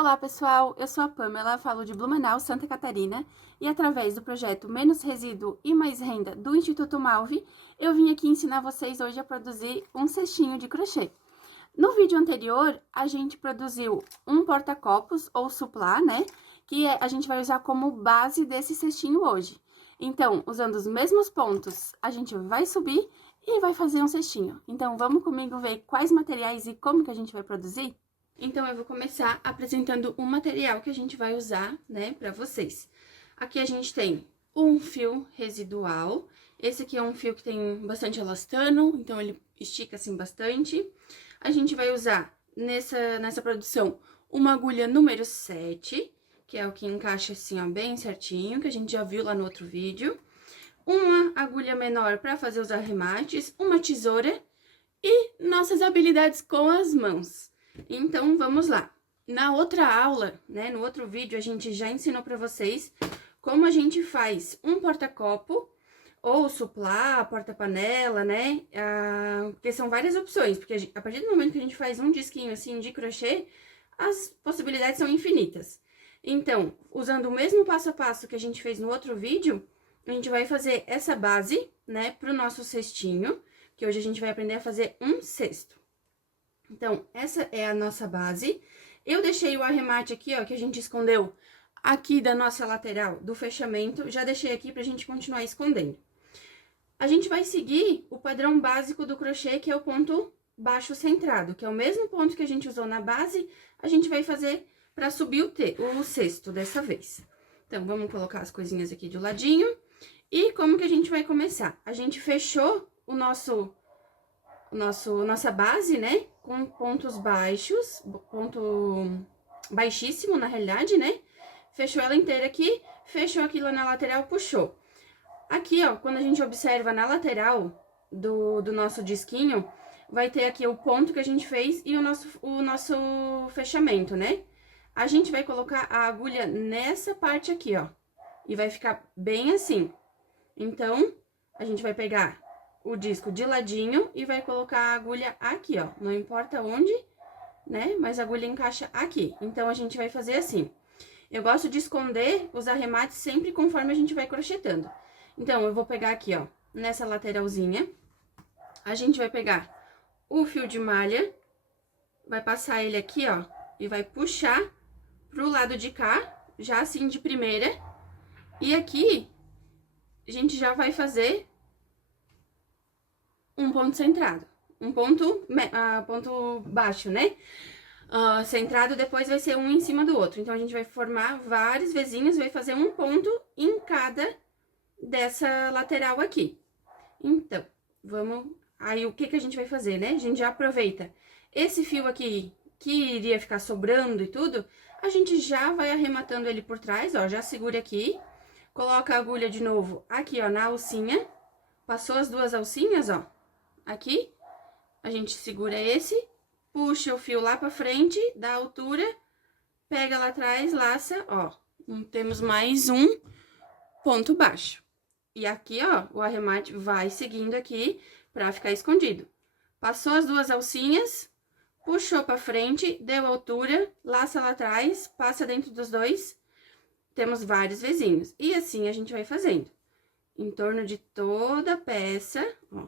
Olá pessoal, eu sou a Pamela, falo de Blumenau, Santa Catarina, e através do projeto Menos Resíduo e Mais Renda do Instituto Malve, eu vim aqui ensinar vocês hoje a produzir um cestinho de crochê. No vídeo anterior, a gente produziu um porta-copos ou suplá, né, que a gente vai usar como base desse cestinho hoje. Então, usando os mesmos pontos, a gente vai subir e vai fazer um cestinho. Então, vamos comigo ver quais materiais e como que a gente vai produzir? Então, eu vou começar apresentando o material que a gente vai usar, né, pra vocês. Aqui a gente tem um fio residual. Esse aqui é um fio que tem bastante elastano, então ele estica assim bastante. A gente vai usar nessa produção uma agulha número 7, que é o que encaixa assim, ó, bem certinho, que a gente já viu lá no outro vídeo. Uma agulha menor para fazer os arremates, uma tesoura e nossas habilidades com as mãos. Então, vamos lá. Na outra aula, né, no outro vídeo, a gente já ensinou para vocês como a gente faz um porta-copo ou suplá, porta-panela, né? Porque são várias opções, porque a partir do momento que a gente faz um disquinho assim de crochê, as possibilidades são infinitas. Então, usando o mesmo passo a passo que a gente fez no outro vídeo, a gente vai fazer essa base, né, pro nosso cestinho, que hoje a gente vai aprender a fazer um cesto. Então, essa é a nossa base. Eu deixei o arremate aqui, ó, que a gente escondeu aqui da nossa lateral do fechamento, já deixei aqui pra gente continuar escondendo. A gente vai seguir o padrão básico do crochê, que é o ponto baixo centrado, que é o mesmo ponto que a gente usou na base, a gente vai fazer pra subir o cesto dessa vez. Então, vamos colocar as coisinhas aqui de ladinho. E como que a gente vai começar? A gente fechou nossa base, né, com pontos baixos, ponto baixíssimo, na realidade, né? Fechou ela inteira aqui, fechou aqui lá na lateral, puxou. Aqui, ó, quando a gente observa na lateral do nosso disquinho, vai ter aqui o ponto que a gente fez e o nosso fechamento, né? A gente vai colocar a agulha nessa parte aqui, ó, e vai ficar bem assim. Então, a gente vai pegar o disco de ladinho e vai colocar a agulha aqui, ó. Não importa onde, né? Mas a agulha encaixa aqui. Então, a gente vai fazer assim. Eu gosto de esconder os arremates sempre conforme a gente vai crochetando. Então, eu vou pegar aqui, ó, nessa lateralzinha. A gente vai pegar o fio de malha, vai passar ele aqui, ó, e vai puxar pro lado de cá, já assim de primeira. E aqui, a gente já vai fazer um ponto centrado, um ponto baixo, né? Centrado, depois vai ser um em cima do outro. Então, a gente vai formar vários vezinhos, vai fazer um ponto em cada dessa lateral aqui. Então, vamos... Aí, o que que a gente vai fazer, né? A gente já aproveita esse fio aqui, que iria ficar sobrando e tudo, a gente já vai arrematando ele por trás, ó, já segura aqui, coloca a agulha de novo aqui, ó, na alcinha, passou as duas alcinhas, ó, aqui, a gente segura esse, puxa o fio lá pra frente, dá altura, pega lá atrás, laça, ó, temos mais um ponto baixo. E aqui, ó, o arremate vai seguindo aqui pra ficar escondido. Passou as duas alcinhas, puxou pra frente, deu altura, laça lá atrás, passa dentro dos dois, temos vários vezinhos. E assim a gente vai fazendo, em torno de toda a peça, ó.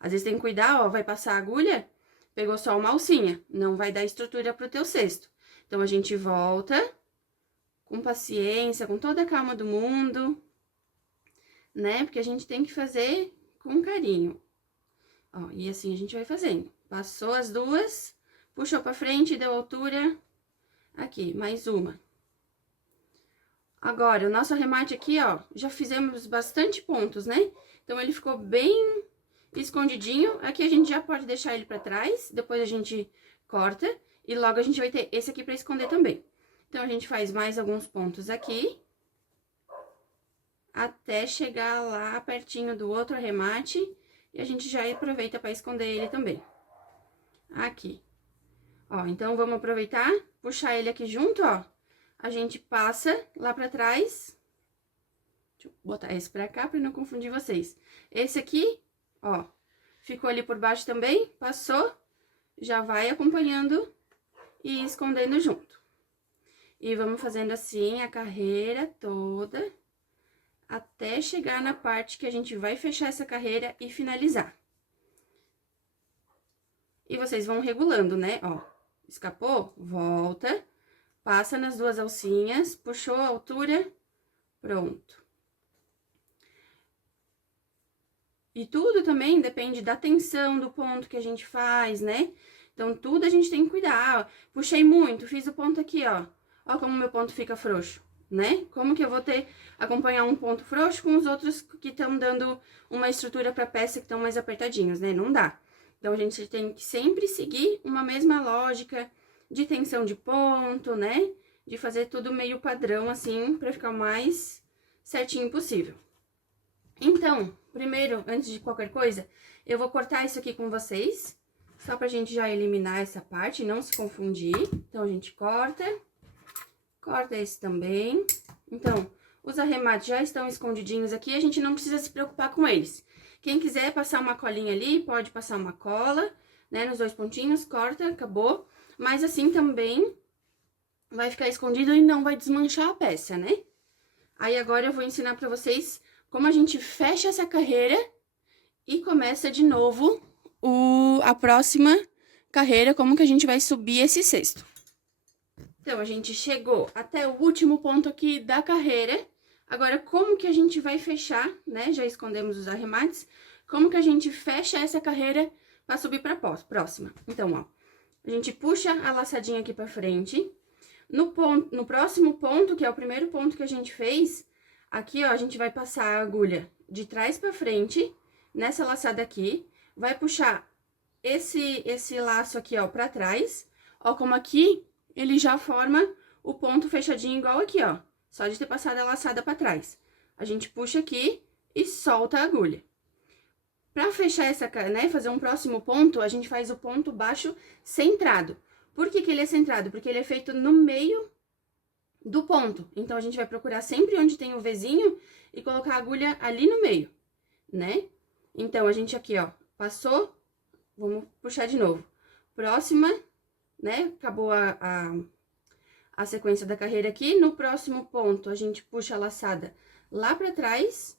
Às vezes tem que cuidar, ó, vai passar a agulha, pegou só uma alcinha, não vai dar estrutura pro teu cesto. Então, a gente volta com paciência, com toda a calma do mundo, né? Porque a gente tem que fazer com carinho. Ó, e assim a gente vai fazendo. Passou as duas, puxou pra frente, deu altura, aqui, mais uma. Agora, o nosso arremate aqui, ó, já fizemos bastante pontos, né? Então, ele ficou bem escondidinho. Aqui a gente já pode deixar ele pra trás, depois a gente corta e logo a gente vai ter esse aqui pra esconder também. Então, a gente faz mais alguns pontos aqui, até chegar lá pertinho do outro arremate e a gente já aproveita pra esconder ele também. Aqui. Ó, então, vamos aproveitar, puxar ele aqui junto, ó. A gente passa lá pra trás. Deixa eu botar esse pra cá pra não confundir vocês. Esse aqui, ó, ficou ali por baixo também, passou, já vai acompanhando e escondendo junto. E vamos fazendo assim a carreira toda, até chegar na parte que a gente vai fechar essa carreira e finalizar. E vocês vão regulando, né? Ó, escapou? Volta, passa nas duas alcinhas, puxou a altura, pronto. E tudo também depende da tensão do ponto que a gente faz, né? Então, tudo a gente tem que cuidar. Ó, puxei muito, fiz o ponto aqui, ó. Ó como meu ponto fica frouxo, né? Como que eu vou acompanhar um ponto frouxo com os outros que estão dando uma estrutura para peça que estão mais apertadinhos, né? Não dá. Então, a gente tem que sempre seguir uma mesma lógica de tensão de ponto, né? De fazer tudo meio padrão, assim, para ficar o mais certinho possível. Então, primeiro, antes de qualquer coisa, eu vou cortar isso aqui com vocês, só pra gente já eliminar essa parte e não se confundir. Então, a gente corta esse também. Então, os arremates já estão escondidinhos aqui, a gente não precisa se preocupar com eles. Quem quiser passar uma colinha ali, pode passar uma cola, né, nos dois pontinhos, corta, acabou. Mas assim também vai ficar escondido e não vai desmanchar a peça, né? Aí agora eu vou ensinar pra vocês como a gente fecha essa carreira e começa de novo a próxima carreira, como que a gente vai subir esse cesto. Então, a gente chegou até o último ponto aqui da carreira. Agora, como que a gente vai fechar, né? Já escondemos os arremates. Como que a gente fecha essa carreira para subir para a próxima? Então, ó, a gente puxa a laçadinha aqui para frente. No próximo ponto, que é o primeiro ponto que a gente fez, aqui, ó, a gente vai passar a agulha de trás para frente, nessa laçada aqui, vai puxar esse laço aqui, ó, para trás. Ó, como aqui ele já forma o ponto fechadinho igual aqui, ó, só de ter passado a laçada para trás. A gente puxa aqui e solta a agulha. Para fechar essa, né, fazer um próximo ponto, a gente faz o ponto baixo centrado. Por que que ele é centrado? Porque ele é feito no meio do ponto. Então, a gente vai procurar sempre onde tem o Vzinho e colocar a agulha ali no meio, né? Então, a gente aqui, ó, passou, vamos puxar de novo. Próxima, né? Acabou a sequência da carreira aqui. No próximo ponto, a gente puxa a laçada lá pra trás,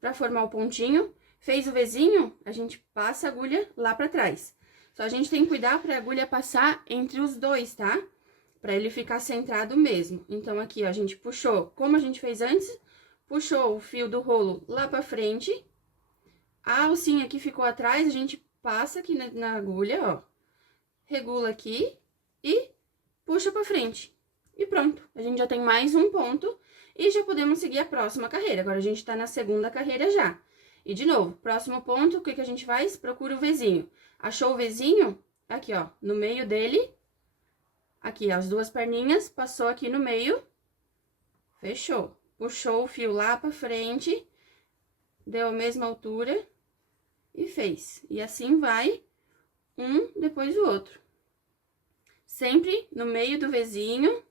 pra formar o pontinho. Fez o Vzinho, a gente passa a agulha lá pra trás. Só a gente tem que cuidar pra agulha passar entre os dois, tá? Pra ele ficar centrado mesmo. Então, aqui, ó, a gente puxou, como a gente fez antes, puxou o fio do rolo lá pra frente. A alcinha que ficou atrás, a gente passa aqui na agulha, ó. Regula aqui e puxa pra frente. E pronto, a gente já tem mais um ponto e já podemos seguir a próxima carreira. Agora, a gente tá na segunda carreira já. E, de novo, próximo ponto, o que que a gente faz? Procura o Vzinho. Achou o Vzinho? Aqui, ó, no meio dele. Aqui, as duas perninhas, passou aqui no meio. Fechou. Puxou o fio lá pra frente. Deu a mesma altura. E fez. E assim vai, um depois do outro. Sempre no meio do Vzinho.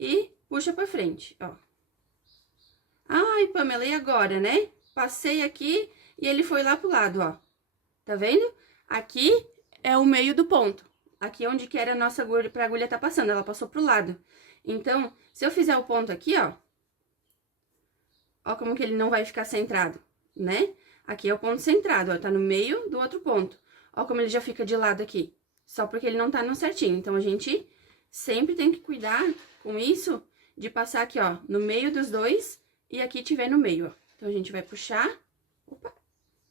E puxa pra frente, ó. Ai, Pamela, e agora, né? Passei aqui e ele foi lá pro lado, ó. Tá vendo? Aqui é o meio do ponto. Aqui é onde que era a nossa agulha, pra agulha tá passando, ela passou pro lado. Então, se eu fizer o ponto aqui, ó. Ó como que ele não vai ficar centrado, né? Aqui é o ponto centrado, ó, tá no meio do outro ponto. Ó como ele já fica de lado aqui, só porque ele não tá no certinho. Então, a gente sempre tem que cuidar com isso, de passar aqui, ó, no meio dos dois e aqui tiver no meio, ó. Então, a gente vai puxar, opa,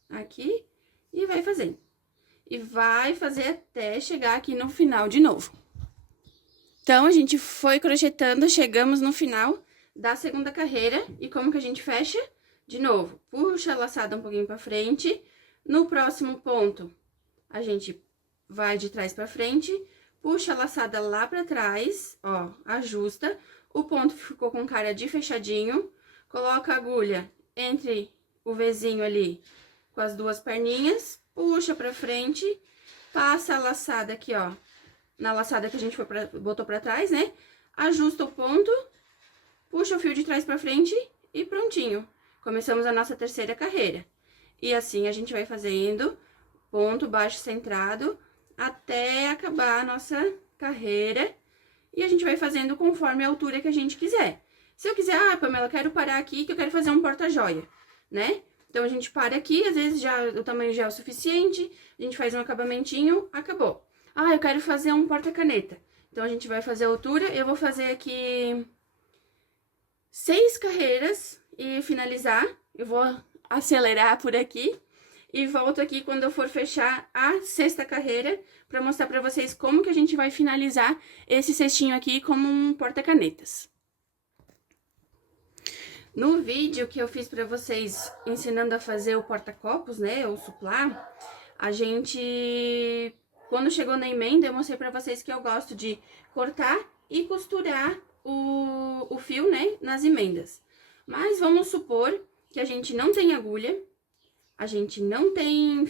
aqui e vai fazendo. E vai fazer até chegar aqui no final de novo. Então, a gente foi crochetando, chegamos no final da segunda carreira. E como que a gente fecha? De novo, puxa a laçada um pouquinho pra frente. No próximo ponto, a gente vai de trás pra frente, puxa a laçada lá pra trás, ó, ajusta. O ponto ficou com cara de fechadinho. Coloca a agulha entre o Vzinho ali com as duas perninhas, puxa pra frente, passa a laçada aqui, ó, na laçada que a gente botou pra trás, né? Ajusta o ponto, puxa o fio de trás pra frente e prontinho. Começamos a nossa terceira carreira. E assim a gente vai fazendo ponto baixo centrado até acabar a nossa carreira. e a gente vai fazendo conforme a altura que a gente quiser. Se eu quiser, Pamela, eu quero parar aqui que eu quero fazer um porta-joia, né? Então, a gente para aqui, às vezes já o tamanho já é o suficiente, a gente faz um acabamentinho, acabou. Eu quero fazer um porta-caneta. Então, a gente vai fazer a altura, eu vou fazer aqui 6 carreiras e finalizar. Eu vou acelerar por aqui e volto aqui quando eu for fechar a 6ª carreira para mostrar para vocês como que a gente vai finalizar esse cestinho aqui como um porta-canetas. No vídeo que eu fiz para vocês ensinando a fazer o porta-copos, né, o suplá, a gente, quando chegou na emenda, eu mostrei para vocês que eu gosto de cortar e costurar o fio, né, nas emendas. Mas vamos supor que a gente não tem agulha, a gente não tem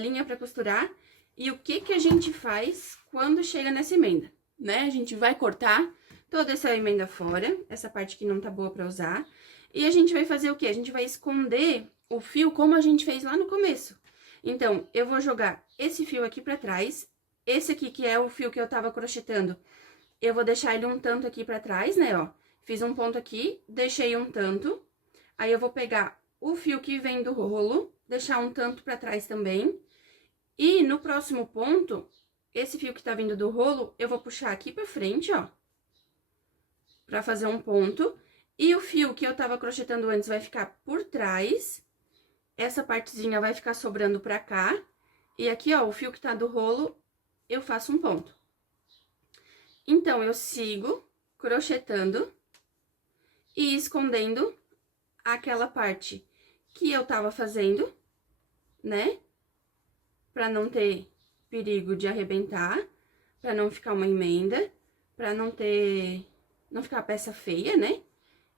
linha para costurar, e o que que a gente faz quando chega nessa emenda, né? A gente vai cortar toda essa emenda fora, essa parte que não tá boa para usar, e a gente vai fazer o quê? A gente vai esconder o fio como a gente fez lá no começo. Então, eu vou jogar esse fio aqui pra trás, esse aqui que é o fio que eu tava crochetando, eu vou deixar ele um tanto aqui pra trás, né, ó. Fiz um ponto aqui, deixei um tanto, aí eu vou pegar o fio que vem do rolo, deixar um tanto pra trás também, e no próximo ponto, esse fio que tá vindo do rolo, eu vou puxar aqui pra frente, ó, pra fazer um ponto. E o fio que eu tava crochetando antes vai ficar por trás, essa partezinha vai ficar sobrando pra cá, e aqui, ó, o fio que tá do rolo, eu faço um ponto. Então, eu sigo crochetando e escondendo aquela parte que eu tava fazendo, né? Pra não ter perigo de arrebentar, pra não ficar uma emenda, pra não ficar peça feia, né?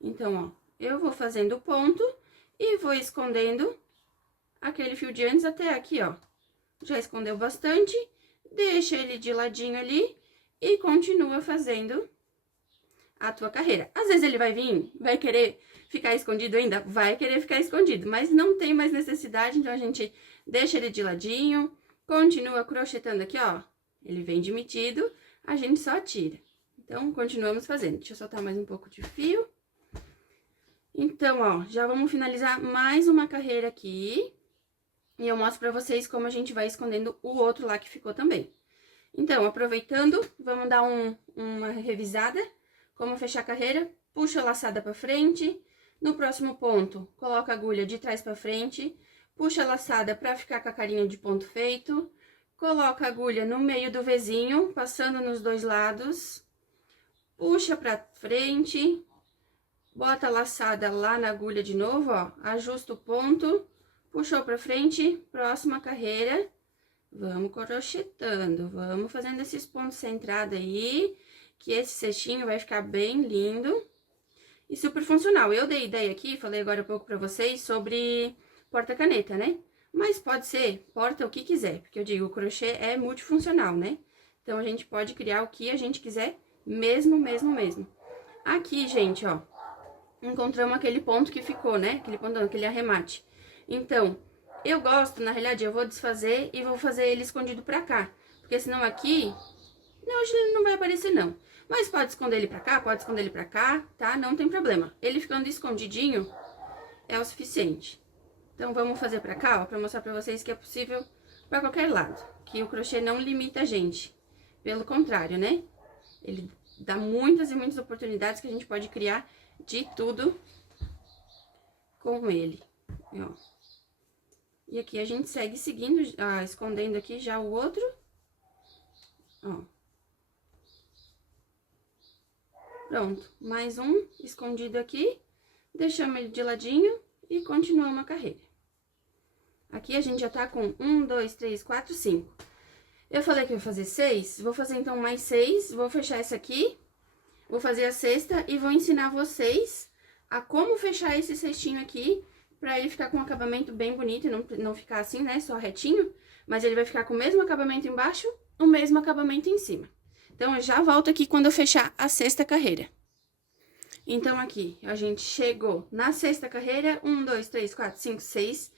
Então, ó, eu vou fazendo o ponto e vou escondendo aquele fio de antes até aqui, ó. Já escondeu bastante, deixa ele de ladinho ali e continua fazendo a tua carreira. Às vezes ele vai vir, vai querer ficar escondido ainda, vai querer ficar escondido, mas não tem mais necessidade, então a gente deixa ele de ladinho, continua crochetando aqui, ó. Ele vem de metido, a gente só tira. Então, continuamos fazendo. Deixa eu soltar mais um pouco de fio. Então, ó, já vamos finalizar mais uma carreira aqui. E eu mostro pra vocês como a gente vai escondendo o outro lá que ficou também. Então, aproveitando, vamos dar uma revisada. Como fechar a carreira, puxa a laçada pra frente. No próximo ponto, coloca a agulha de trás pra frente. Puxa a laçada pra ficar com a carinha de ponto feito. Coloca a agulha no meio do Vzinho, passando nos dois lados. Puxa pra frente. Bota a laçada lá na agulha de novo, ó, ajusta o ponto, puxou pra frente, próxima carreira, vamos crochetando, vamos fazendo esses pontos centrados aí, que esse cestinho vai ficar bem lindo e super funcional. Eu dei ideia aqui, falei agora há pouco pra vocês sobre porta-caneta, né? Mas pode ser porta o que quiser, porque eu digo, o crochê é multifuncional, né? Então, a gente pode criar o que a gente quiser, mesmo. Aqui, gente, ó, encontramos aquele ponto que ficou, né? Aquele ponto, aquele arremate. Então, eu gosto, na realidade, eu vou desfazer e vou fazer ele escondido pra cá. Porque senão aqui, não, hoje ele não vai aparecer, não. Mas pode esconder ele pra cá, pode esconder ele pra cá, tá? Não tem problema. Ele ficando escondidinho é o suficiente. Então, vamos fazer pra cá, ó, pra mostrar pra vocês que é possível pra qualquer lado. Que o crochê não limita a gente. Pelo contrário, né? Ele dá muitas e muitas oportunidades que a gente pode criar de tudo com ele, ó. E aqui a gente segue seguindo, escondendo aqui já o outro, ó. Pronto, mais um escondido aqui, deixamos ele de ladinho e continuamos a carreira. Aqui a gente já tá com 1, 2, 3, 4, 5. Eu falei que eu ia fazer 6, vou fazer então mais 6, vou fechar essa aqui. Vou fazer a 6ª e vou ensinar vocês a como fechar esse cestinho aqui, pra ele ficar com um acabamento bem bonito e não ficar assim, né, só retinho. Mas ele vai ficar com o mesmo acabamento embaixo, o mesmo acabamento em cima. Então, eu já volto aqui quando eu fechar a 6ª carreira. Então, aqui, a gente chegou na 6ª carreira, 1, 2, 3, 4, 5, 6.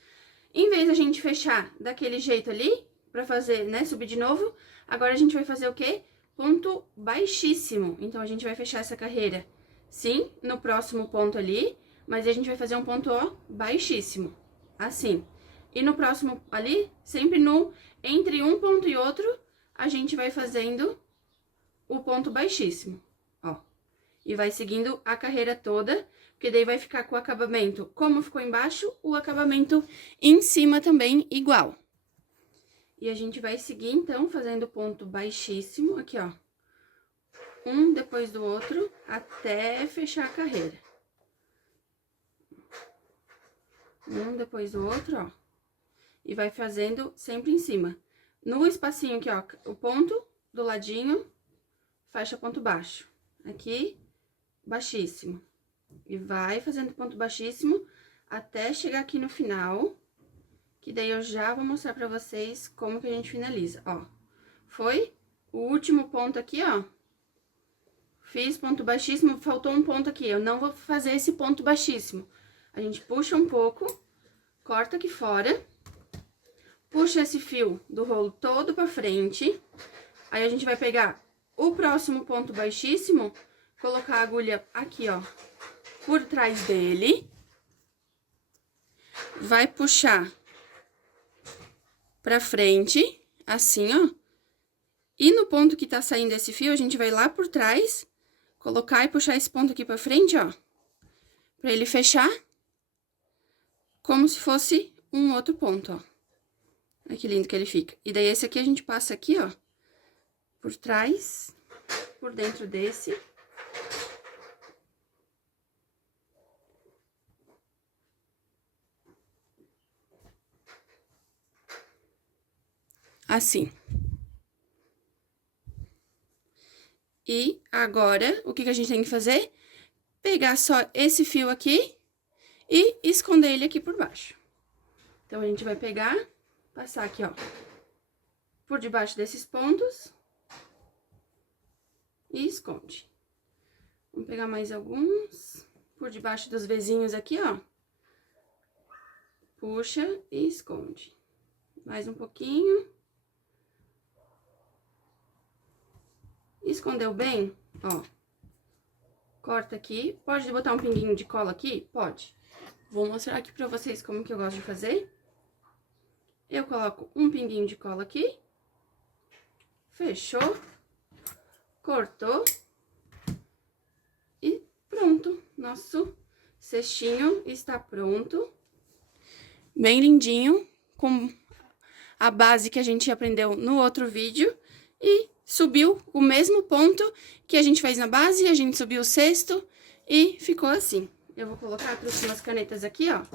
Em vez da gente fechar daquele jeito ali, pra fazer, né, subir de novo, agora a gente vai fazer o quê? ponto baixíssimo. Então, a gente vai fechar essa carreira, sim, no próximo ponto ali, mas a gente vai fazer um ponto, ó, baixíssimo, assim. E no próximo ali, sempre entre um ponto e outro, a gente vai fazendo o ponto baixíssimo, ó. E vai seguindo a carreira toda, porque daí vai ficar com o acabamento, como ficou embaixo, o acabamento em cima também igual. E a gente vai seguir, então, fazendo ponto baixíssimo, aqui, ó. Um depois do outro, até fechar a carreira. Um depois do outro, ó. E vai fazendo sempre em cima. No espacinho aqui, ó, o ponto do ladinho, fecha ponto baixo. Aqui, baixíssimo. E vai fazendo ponto baixíssimo até chegar aqui no final, que daí eu já vou mostrar pra vocês como que a gente finaliza, ó. Foi o último ponto aqui, ó. Fiz ponto baixíssimo, faltou um ponto aqui. Eu não vou fazer esse ponto baixíssimo. A gente puxa um pouco, corta aqui fora, puxa esse fio do rolo todo pra frente. Aí, a gente vai pegar o próximo ponto baixíssimo, colocar a agulha aqui, ó, por trás dele. Vai puxar pra frente, assim, ó. E no ponto que tá saindo esse fio, a gente vai lá por trás, colocar e puxar esse ponto aqui pra frente, ó. Pra ele fechar como se fosse um outro ponto, ó. Olha que lindo que ele fica. E daí, esse aqui a gente passa aqui, ó, por trás, por dentro desse. Assim. E agora, o que a gente tem que fazer? Pegar só esse fio aqui e esconder ele aqui por baixo. Então, a gente vai pegar, passar aqui, ó, por debaixo desses pontos e esconde. Vamos pegar mais alguns, por debaixo dos vezinhos aqui, ó. Puxa e esconde. Mais um pouquinho. Escondeu bem, ó. Corta aqui. Pode botar um pinguinho de cola aqui? Pode. Vou mostrar aqui pra vocês como que eu gosto de fazer. Eu coloco um pinguinho de cola aqui. Fechou. Cortou. E pronto. Nosso cestinho está pronto. Bem lindinho, com a base que a gente aprendeu no outro vídeo. E subiu o mesmo ponto que a gente fez na base, a gente subiu o cesto e ficou assim. Eu vou colocar, trouxe umas canetas aqui, ó.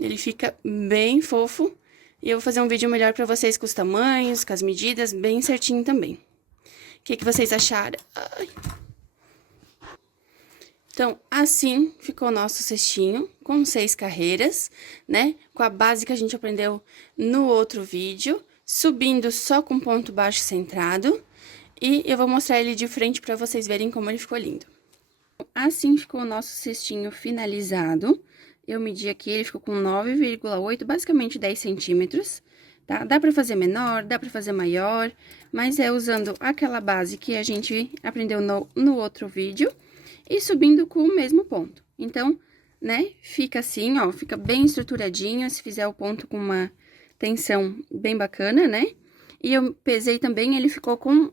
Ele fica bem fofo. E eu vou fazer um vídeo melhor pra vocês com os tamanhos, com as medidas, bem certinho também. O que vocês acharam? Ai. Então, assim ficou o nosso cestinho, com 6 carreiras, né? Com a base que a gente aprendeu no outro vídeo, subindo só com ponto baixo centrado. E eu vou mostrar ele de frente pra vocês verem como ele ficou lindo. Assim ficou o nosso cestinho finalizado. Eu medi aqui, ele ficou com 9,8, basicamente 10 centímetros, tá? Dá pra fazer menor, dá pra fazer maior, mas é usando aquela base que a gente aprendeu no outro vídeo e subindo com o mesmo ponto. Então, né, fica assim, ó, fica bem estruturadinho, se fizer o ponto com uma tensão bem bacana, né? E eu pesei também, ele ficou com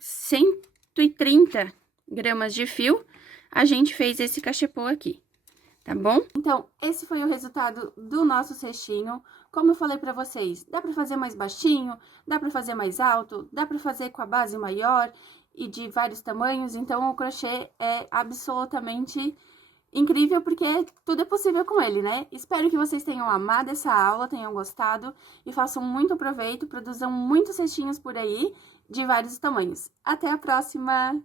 130 gramas de fio, a gente fez esse cachepô aqui. Tá bom? Então, esse foi o resultado do nosso cestinho. Como eu falei pra vocês, dá pra fazer mais baixinho, dá pra fazer mais alto, dá pra fazer com a base maior e de vários tamanhos. Então, o crochê é absolutamente incrível, porque tudo é possível com ele, né? Espero que vocês tenham amado essa aula, tenham gostado e façam muito proveito, produzam muitos cestinhos por aí de vários tamanhos. Até a próxima!